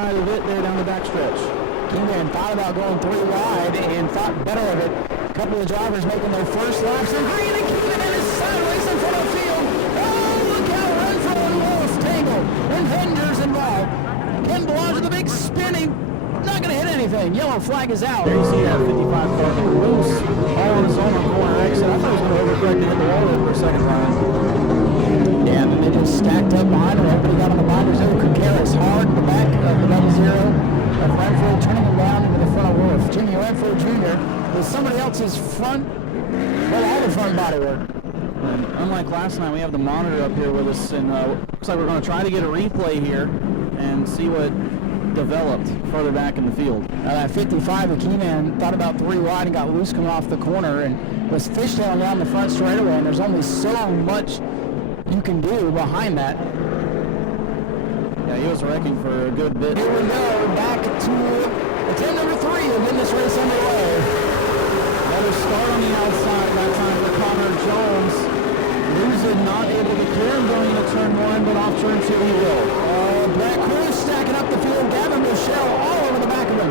inside of it there down the backstretch. Keyman thought about going 3 wide and thought better of it. A couple of drivers making their first laps in green, and Keyman is sideways in front of the field. Oh, look out, Renfro and Wolf tangle, and Hender's involved. Ken Blanche with the big spinning, not going to hit anything. Yellow flag is out. There you see that 55 car get loose, all on his own on corner exit. I thought he was going to overcorrect and hit the wall there for a second time. Yeah, and then they just stacked up behind him. Everybody got on the binders. Kukeris hard in the back of the double zero of Renfro, turning him down into the front of Wolf. Jimmy Renfro Jr. with somebody else's front, well, all the front body work. And unlike last night, we have the monitor up here with us, and looks like we're going to try to get a replay here and see what developed further back in the field. At 55, the Keyman thought about 3 wide and got loose coming off the corner and was fishtailing down the front straightaway, and there's only so much you can do behind that. Yeah, he was wrecking for a good bit. Here we go, back to attempt number 3 of getting this race underway. Another start on the outside, that time for Connor Jones. Losing, not able to clear him going into turn 1, but off turn 2 he will. Brett Cruz stacking up the field. Gavin Michelle all over the back of him.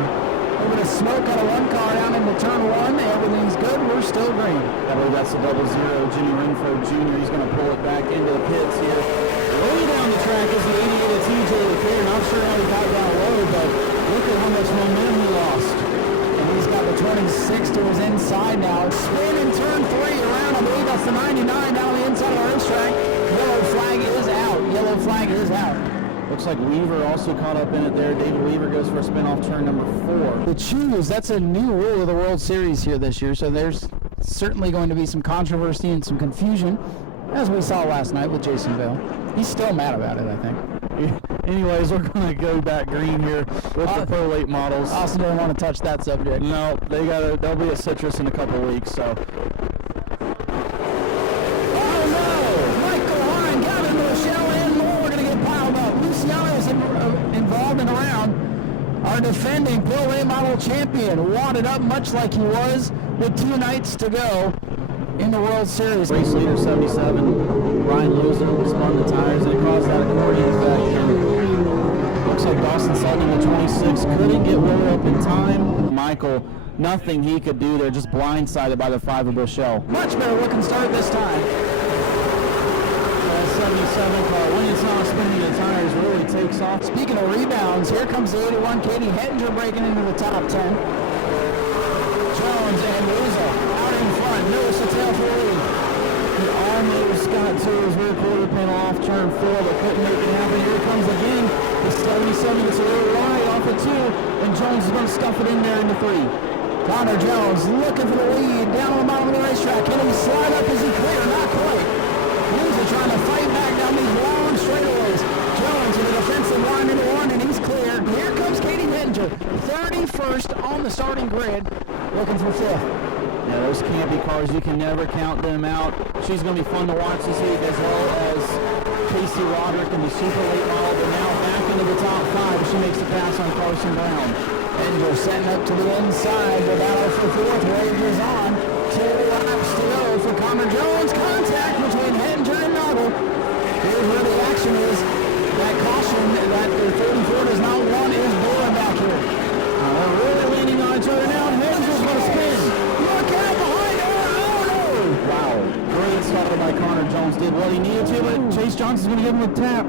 Over the smoke out of 1 car down into turn 1. Everything's good. We're still green. I believe that's the double zero. Jimmy Renfro Jr. He's going to pull it back into the pits here. Way down the track is the 88 of TJ LaClear. Not sure how he got down low, but look at how much momentum he lost. And he's got the 26 to his inside now. Spin in turn 3 around. I believe that's the 99 down the inside of the racetrack. Yellow flag is out. Yellow flag is out. Looks like Weaver also caught up in it there. David Weaver goes for a spin off turn number 4. The choose, that's a new rule of the World Series here this year, so there's certainly going to be some controversy and some confusion, as we saw last night with Jason Bell. He's still mad about it, I think. Anyways, we're going to go back green here with the Pro Late models. Austin didn't want to touch that subject. No, they'll be at Citrus in a couple weeks, so. Involved and around. Our defending Pro Late model champion wadded up much like he was with 2 nights to go in the World Series. Race leader 77, Ryan Loser spun the tires and it caused that accordion back in. Looks like Dawson Sutton with 26 couldn't get Willer up in time. Michael, nothing he could do there, just blindsided by the 5 of Bushell. Much better looking start this time. 77 car, when it's not spinning the tires, really takes off. Speaking of rebounds, here comes the 81 Katie Hettinger breaking into the top 10. Jones and Weasel out in front. Lewis a tail for the lead. He almost got to his rear quarter panel off turn 4, but couldn't make it happen. Here it comes again. The 77 gets a little wide off of 2, and Jones is going to stuff it in there into 3. Connor Jones looking for the lead down on the bottom of the racetrack. Can he slide up? Is he clear? Not quite. Weasel trying to fight back down these long straightaways. Jones in the defensive line into 1, and he's clear. Here comes Katie Hettinger, 31st on the starting grid, looking for 5th. Yeah, those campy cars, you can never count them out. She's going to be fun to watch this week, as well as Casey Roderick in the super late model. But now back into the top 5. She makes the pass on Carson Brown. Hettinger setting up to the inside. The battle for 4th rages on. 2 laps to go for Connor Jones. Contact between Hettinger and Noble. Here's where the action is. That caution that the 34 does not want is blowing back here. They're really leaning on each other now. Hettinger's going to spin. Look out behind her. Oh no! Wow. Great start by Connor Jones. Did what he needed to, but Chase Johnson's going to give him a tap.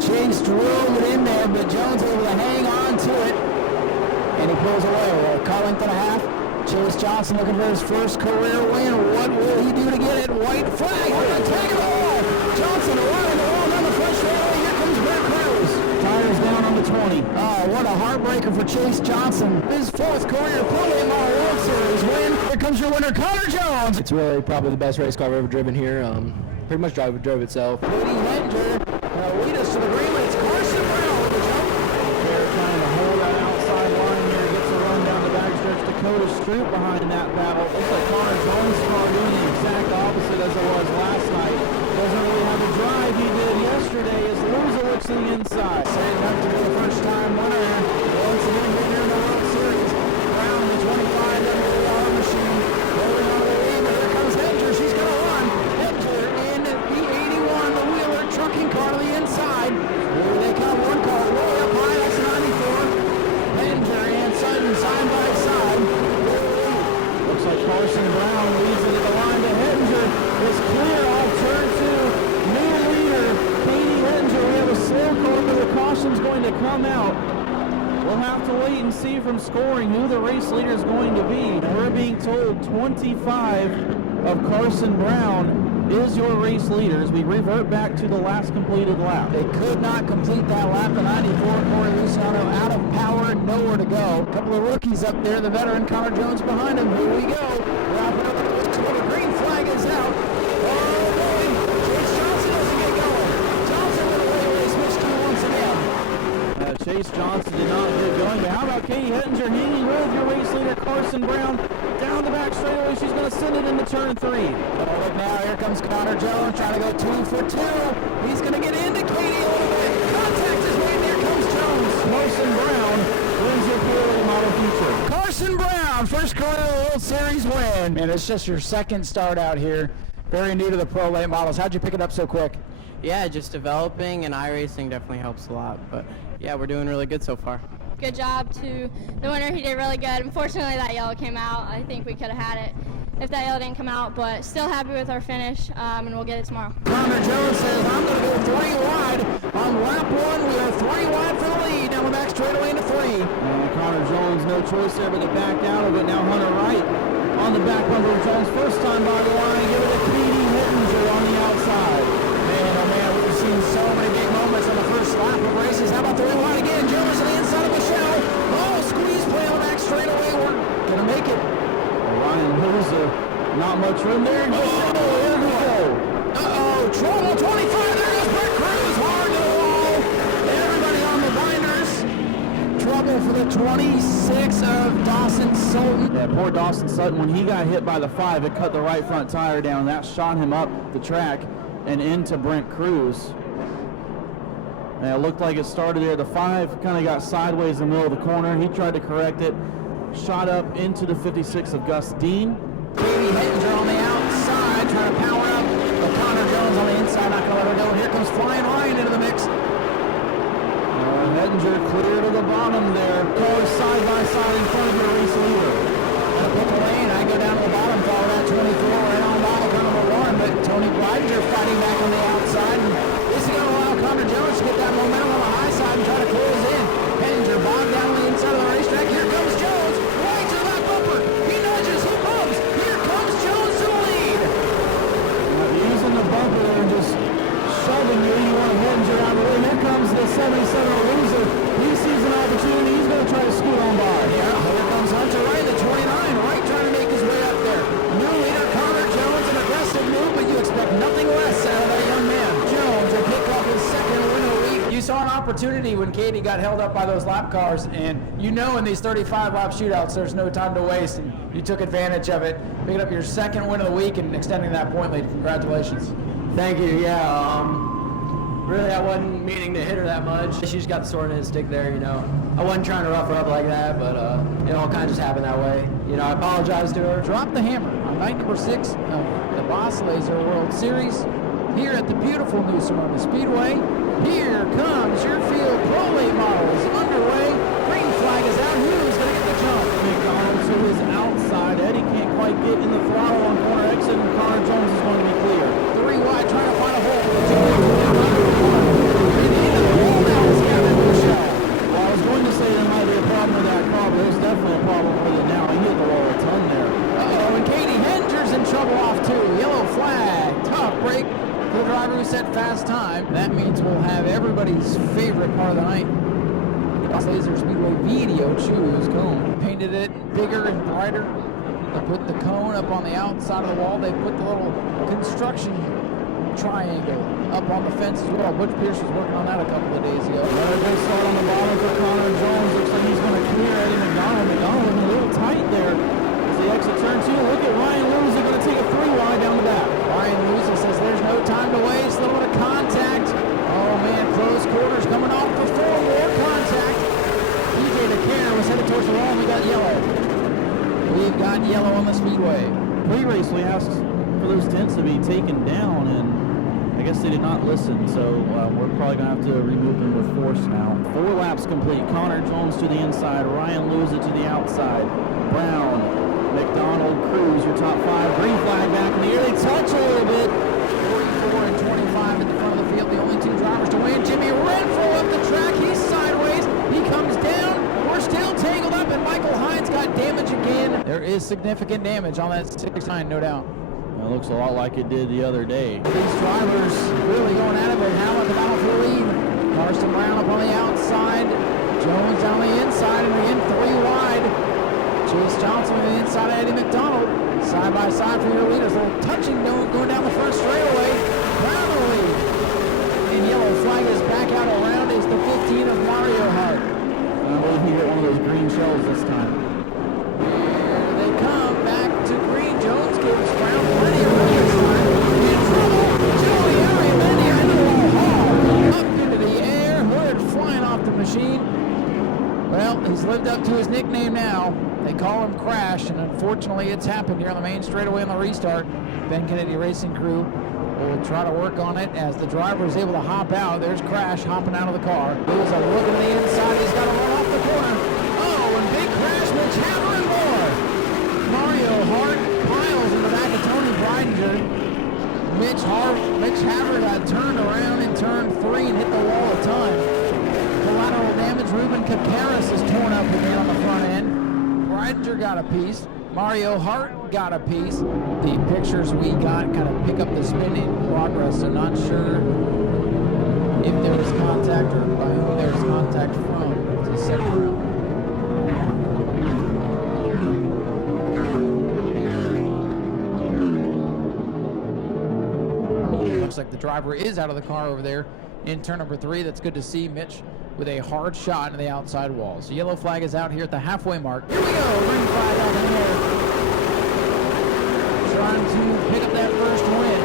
Chase drove it in there, but Jones able to hang on to it. And he pulls away. A car length and a half. Chase Johnson looking for his first career win. What will he do to get it? White flag on the tag of the wall. Johnson around the wall down the front straightaway. Here comes Brett Cruz. Tires down on the 20. Oh, what a heartbreaker for Chase Johnson. His 4th career Pro Late Model World Series win. Here comes your winner, Connor Jones. It's really probably the best race car I've ever driven here. Pretty much drove itself. Katie Hettinger lead us to the green. It's Carson Brown with the jump. They're trying to hold that outside line here. Gets a run down the backstretch. Dakota Stroop behind that battle. Looks like Connor Jones' car doing the exact opposite as it was last night. Doesn't really have the drive he did yesterday as Loser looks to the inside. Setting up to be the first time winner. Once again here in the World Series. Brown, the 25 WR machine. Rolling on the lead. Here comes Hettinger. She's going to run. Hettinger in the 81, the Wheeler trucking car to the inside. Here they come. One car way up high. That's 94. from scoring who the race leader is going to be. We're being told 25 of Carson Brown is your race leader as we revert back to the last completed lap. They could not complete that lap. The 94, Corey Luciano, out of power, nowhere to go. A couple of rookies up there, the veteran Connor Jones behind him. Here we go. Wrapping up the green flag is out. Oh boy, Chase Johnson doesn't get going. Johnson went away with his miscue once again. Chase Johnson did not get going, but how about Katie Hettinger hanging with your race leader Carson Brown down the back straightaway? She's going to send it into turn 3. Oh, look now, here comes Connor Jones trying to go 2 for 2. He's going to get into Katie a little bit. Contact is waiting. There comes Jones. Carson Brown wins your Speedway Model Future. Carson Brown, first career World Series win. Man, it's just your second start out here. Very new to the Pro Late Models. How'd you pick it up so quick? Yeah, just developing, and iRacing definitely helps a lot. But yeah, we're doing really good so far. Good job to the winner. He did really good. Unfortunately, that yellow came out. I think we could have had it if that yellow didn't come out, but still happy with our finish, and we'll get it tomorrow. Connor Jones says, I'm going to go 3 wide. On lap 1, we are 3 wide for the lead. Now we're back straightaway into 3. And Connor Jones, no choice there but to back out of it. Now Hunter Wright on the back bumper of Jones. First time by the line. Give it to Katie Hettinger on the outside. Man, oh man, we've seen so many big moments on the first lap of races. How about 3 wide again? Jones on the inside of Michelle. Oh, squeeze play on the back straightaway. We're going to make it. Ryan Loser, not much room there. Oh, here we go. Uh-oh, trouble, 25. There goes Brett Cruz, hard to the wall. Everybody on the binders. Trouble for the 26 of Dawson Sultan. Yeah, poor Dawson Sutton, when he got hit by the 5, it cut the right front tire down. That shot him up the track and into Brent Cruz. And it looked like it started there. The 5 kind of got sideways in the middle of the corner. He tried to correct it. Shot up into the 56 of Gus Dean. Katie Hettinger on the outside, trying to power up. But Connor Jones on the inside, not going to let her go. And here comes Flying Ryan into the mix. Hettinger clear to the bottom there. Cars side by side in front of your race leader. Gonna pick a lane. I go down to the bottom, follow that 24 right on bottom, number 1. But Tony Breidinger fighting back on the outside. And this is going to allow Connor Jones to get that momentum on the high side and try to close in. Hettinger bogged down on the inside of the racetrack. Here comes Jones. Right to the back bumper. He nudges. He bumps. Here comes Jones to the lead. Using the bumper there and just shoving the 81 Hettinger out of the way. And here comes the 77 Loser. He sees an opportunity. He's going to try to scoot on by. Yeah, here comes Hunter Wright, the 29. Wright trying to make his way up there. New leader Connor Jones, an aggressive move, but you expect nothing less out of that young man. Jones will pick up his second win of the week. You saw an opportunity when Katie got held up by those lap cars, and you know in these 35-lap shootouts there's no time to waste, and you took advantage of it, picking up your second win of the week and extending that point lead. Congratulations. Thank you. Yeah. Really, I wasn't meaning to hit her that much. She just got the sword in his stick there, you know. I wasn't trying to rough her up like that, but it all kind of just happened that way. You know, I apologize to her. Drop the hammer on night number 6 of the Boss Laser World Series here at the beautiful new Smyrna Speedway. Here comes your field Pro Late Models underway. Green flag is out. Who's going to get the jump? McDonald to his outside. Eddie can't quite get in the throttle on corner exit, and Connor Jones is going to be clear. 3 wide, trying to find a hole. Into the hole now is Gavin Michelle. Well, I was going to say there might be a problem with that car, but there's definitely a problem with it now. He hit the wall a ton there. Uh-oh, and Katie Hettinger's in trouble off too. Yellow flag. Tough break for the driver who set fast time. That means we'll have everybody's favorite part of the night. The Laser Speedway video choose cone. Painted it bigger and brighter. They put the cone up on the outside of the wall. They put the little construction triangle up on the fence as well. Butch Pierce was working on that a couple of days ago. Another good start on the bottom for Connor Jones. Looks like he's going to clear Eddie McDonald. McDonald looking a little tight there as they exit turn 2. Look at Ryan Loser going to take a 3 wide down the back. Ryan Loser says there's no time to waste. A little bit of contact. Oh man, close quarters coming off for 4 more contact. DJ DeCare was headed towards the wall and we got yellow. We've got yellow on the speedway. Pre-race we asked for those tents to be taken down, and I guess they did not listen, so we're probably going to have to remove them with force now. 4 laps complete. Connor Jones to the inside, Ryan Loser to the outside, Brown, McDonald, Cruz, your top 5. Green flag back in the air. They touch a little bit. 44 and 25 at the front of the field. The only 2 drivers to win. Jimmy Renfro up the track. He's sideways. He comes down. We're still tangled up, and Michael Hines got damage again. There is significant damage on that 6-9, no doubt. It looks a lot like it did the other day. These drivers really going at it, but Howard the battle for the lead. Carson Brown up on the outside. Jones on the inside, and again 3 wide. Chase Johnson on the inside of Eddie McDonald. Side by side for your leaders. A little touching going down the first straightaway. Brown the lead. And yellow flag is back out around is the 15 of Mario Hart. I believe he hit one of those green shells this time. Here they come back to green. Jones gives Brown plenty of room this time. In trouble. Joey Ariamendi into the wall. Up into the air. Hood flying off the machine. Well, he's lived up to his nickname now. They call him Crash, and unfortunately it's happened here on the main straightaway on the restart. Ben Kennedy Racing Crew will try to work on it as the driver is able to hop out. There's Crash hopping out of the car. There's a look at the inside. He's got to run off the corner. Oh, and big crash, Mitch Hammer and more. Mario Hart piles in the back of Tony Breidinger. Mitch Hammer got turned around in turn 3 and hit the wall a ton. Collateral damage. Ruben Kakaris is torn up again on the front end. Breidinger got a piece. Mario Hart got a piece. The pictures we got kind of pick up the spin in progress, so not sure if there was contact or by who there was contact from to set around. Looks like the driver is out of the car over there in turn number 3. That's good to see. Mitch with a hard shot into the outside wall. So yellow flag is out here at the halfway mark. Here we go, green flag out in there. Trying to pick up that first win.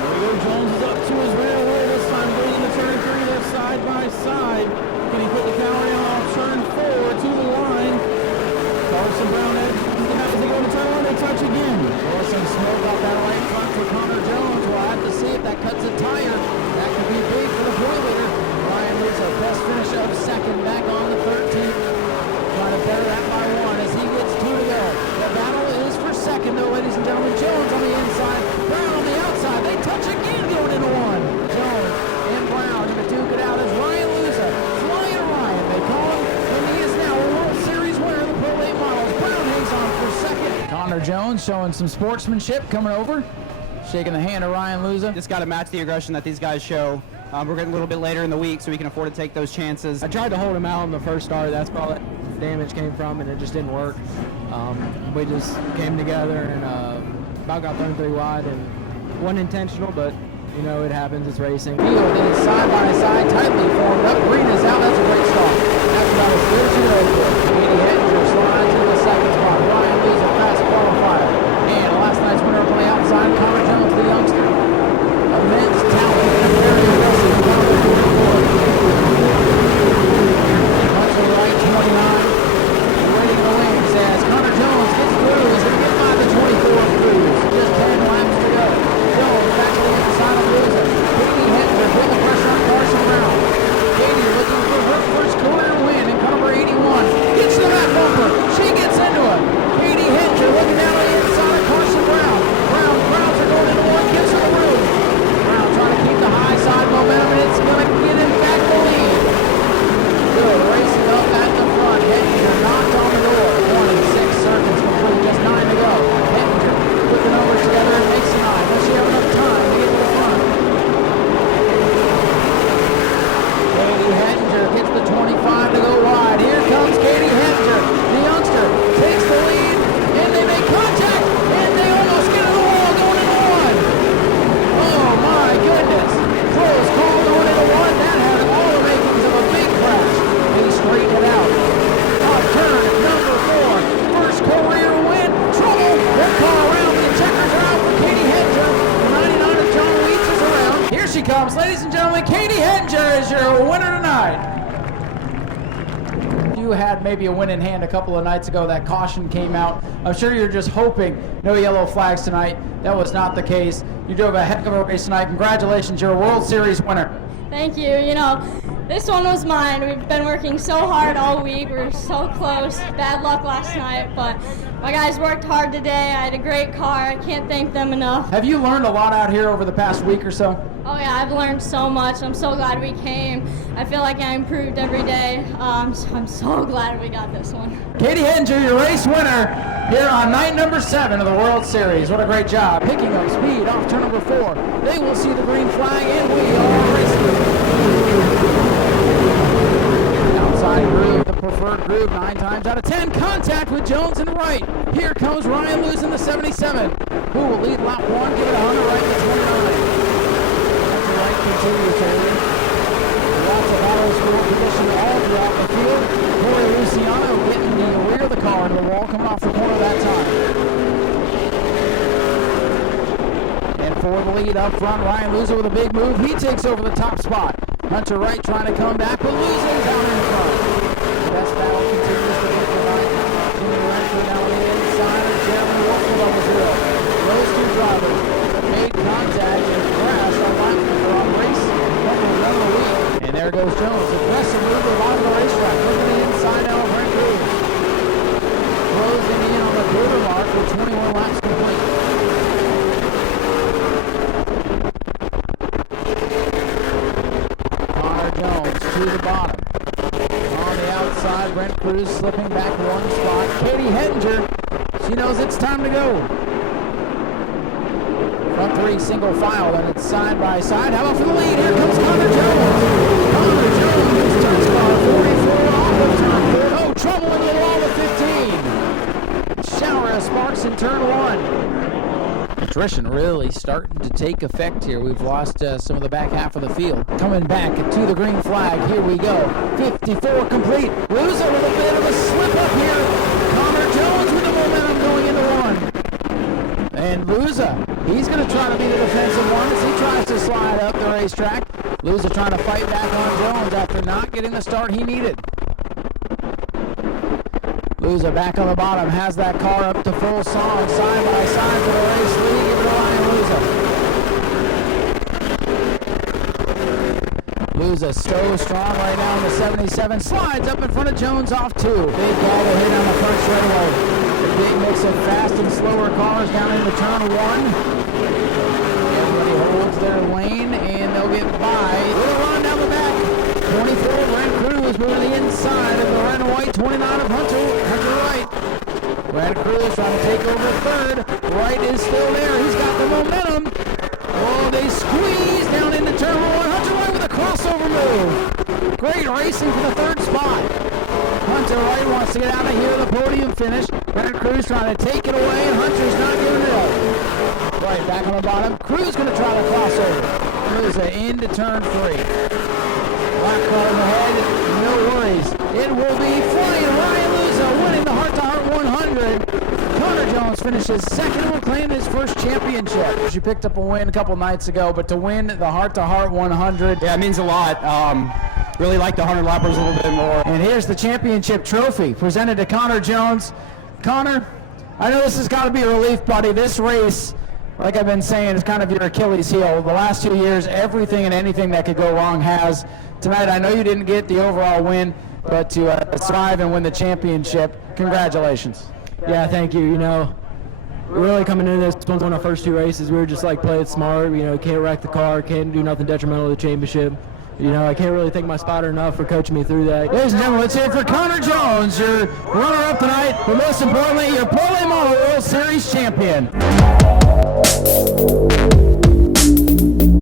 There we go, Jones is up to his rear wheel this time, going into turn 3. They're side by side. Can he put the counter in on turn 4 to the line? Carson Brown as they go to turn 1, they touch again. Or some smoke off that right front for Connor Jones. We'll have to see if that cuts a tire. That could be big for the point leader. Ryan Lisa, best finish of second, back on the 13th. Trying to better that by 1 as he gets 2 to go. The battle is for second, though, ladies and gentlemen. Jones on the inside, Brown on the outside. They touch again going into 1. Jones and Brown going to duke it out as Ryan Lisa. Flying Ryan, they call him, and he is now a World Series winner of the Pro 8 Models. Brown hangs on for second. Connor Jones showing some sportsmanship coming over. Shaking the hand of Ryan Luza. Just got to match the aggression that these guys show. We're getting a little bit later in the week, so we can afford to take those chances. I tried to hold him out in the first start. That's probably where the damage came from, and it just didn't work. We just came together and about got thrown 3 wide, and wasn't intentional, but you know, it happens. It's racing. Field is side by side, tightly formed up. Green is out. That's a great start. That's about as good as you know for. Katie Hettinger slides in the second spot. Ryan Lee's a fast qualifier. And last night's winner up on the outside, Connor Jones, the youngster. Immense talent and very aggressive. Much to the right, 29. Waiting in the wings as Connor Jones gets through. He's going to get by the 24 Cruz. Just 10 laps to go. Jones back to the inside of Loser. Katie Hettinger putting the pressure on Carson Brown. Katie looking for her first career win in car number 81. Gets to the back bumper. She gets into it. Katie Hettinger looking down on the inside of Carson Brown. Browns are going into 1, gives her the room. Brown trying to keep the high side momentum, and it's going to get him back the lead. Good, racing up at the front. Hettinger knocked on the door. 26 circuits complete, just 9 to go. Hettinger put the numbers together and makes a 9. Does she have enough time to get to the front? Katie Hettinger gets the 25 to go wide. Here comes Katie Hettinger. The youngster takes the lead, and they make contact, and they almost get to the wall going into 1. Oh my goodness. Close call going into 1. That had all the makings of a big crash. They straighten it out. Off turn number 4. First career win. Trouble. They'll call around. The checkers are out for Katie Hettinger. The 99 of John Weeks is around. Here she comes, ladies and gentlemen. Katie Hettinger is your winner tonight. You had maybe a win in hand a couple of nights ago. That caution came out. I'm sure you're just hoping no yellow flags tonight. That was not the case. You drove a heck of a race tonight. Congratulations, you're a World Series winner. Thank you. You know, This one was mine. We've been working so hard all week. We were so close. Bad luck last night, but my guys worked hard today. I had a great car. I can't thank them enough. Have you learned a lot out here over the past week or so? Oh yeah, I've learned so much. I'm so glad we came. I feel like I improved every day. So I'm so glad we got this one. Katie Hedinger, your race winner here on night number 7 of the World Series. What a great job. Picking up speed off turn number 4. They will see the green flag, and we are racing. Outside groove, the preferred groove, 9 times out of 10. Contact with Jones in the right. Here comes Ryan Lewis in the 77. Who will lead lap 1? Give it 100 right to 29. That's the right continues. Lots of autos for position all throughout the field. Corey Luciano getting the rear of the car, and the wall coming off the corner that time. And for the lead up front, Ryan Luza with a big move. He takes over the top spot. Hunter Wright trying to come back, but losing down in front. The best battle continues to be provided. Jimmy Renfrew now on the inside of Jeremy Walker level 0. Those two drivers made contact and crashed on lap on race number 1 of the week. And there goes Jones. Aggressive move to the bottom of the racetrack. Look at the inside now of Brent Cruz. Closing in on the quarter mark with 21 laps complete. Connor Jones to the bottom. On the outside, Brent Cruz slipping back 1 spot. Katie Hedinger, she knows it's time to go. Front 3 single file, and it's side by side. How about for the lead? Here comes Connor Jones. Connor Jones turns car 44 off of turn 4. Oh, trouble in the wall of 15. Shower of sparks in turn 1. Attrition really starting to take effect here. We've lost some of the back half of the field. Coming back to the green flag. Here we go. 54 complete. Lose a little bit of a slip up here. Connor Jones with the momentum going into 1. And Luza, he's going to try to be the defensive one as he tries to slide up the racetrack. Luza trying to fight back on Jones after not getting the start he needed. Luza back on the bottom, has that car up to full song, side by side for the race lead. Give it to Ryan Luza. Luza so strong right now in the 77, slides up in front of Jones off 2. Big gaggle here down the front straightaway. A big mix of fast and slower cars down into turn 1. Everybody holds their lane and they'll get by. Little run down the back. 24 Brent Cruz moving to the inside of the red and white. 29 of Hunter Wright. Brent Cruz trying to take over 3rd. Wright is still there. He's got the momentum. Oh, they squeeze down into turn 1. Hunter Wright with a crossover move. Great racing for the 3rd spot. Hunter Wright wants to get out of here. The podium finish. Brent Cruz trying to take it away, and Hunter's not giving it up. Right back on the bottom. Cruz going to try to cross over. Cruz into turn 3. Black cars ahead. No worries. It will be flying. Ryan Luza winning the Heart to Heart 100. Connor Jones finishes 2nd and will claim his first championship. She picked up a win a couple nights ago, but to win the Heart to Heart 100. Yeah, it means a lot. Really like the 100 lappers a little bit more. And here's the championship trophy presented to Connor Jones. Connor, I know this has got to be a relief, buddy. This race, like I've been saying, is kind of your Achilles heel. The last 2 years, everything and anything that could go wrong has. Tonight, I know you didn't get the overall win, but to strive and win the championship, congratulations. Yeah, thank you. You know, really coming into this, one of our first 2 races, we were just like playing smart. You know, can't wreck the car, can't do nothing detrimental to the championship. You know, I can't really thank my spotter enough for coaching me through that. Ladies and gentlemen, let's hear it for Connor Jones, your runner-up tonight, but most importantly, your Pole Model World Series champion.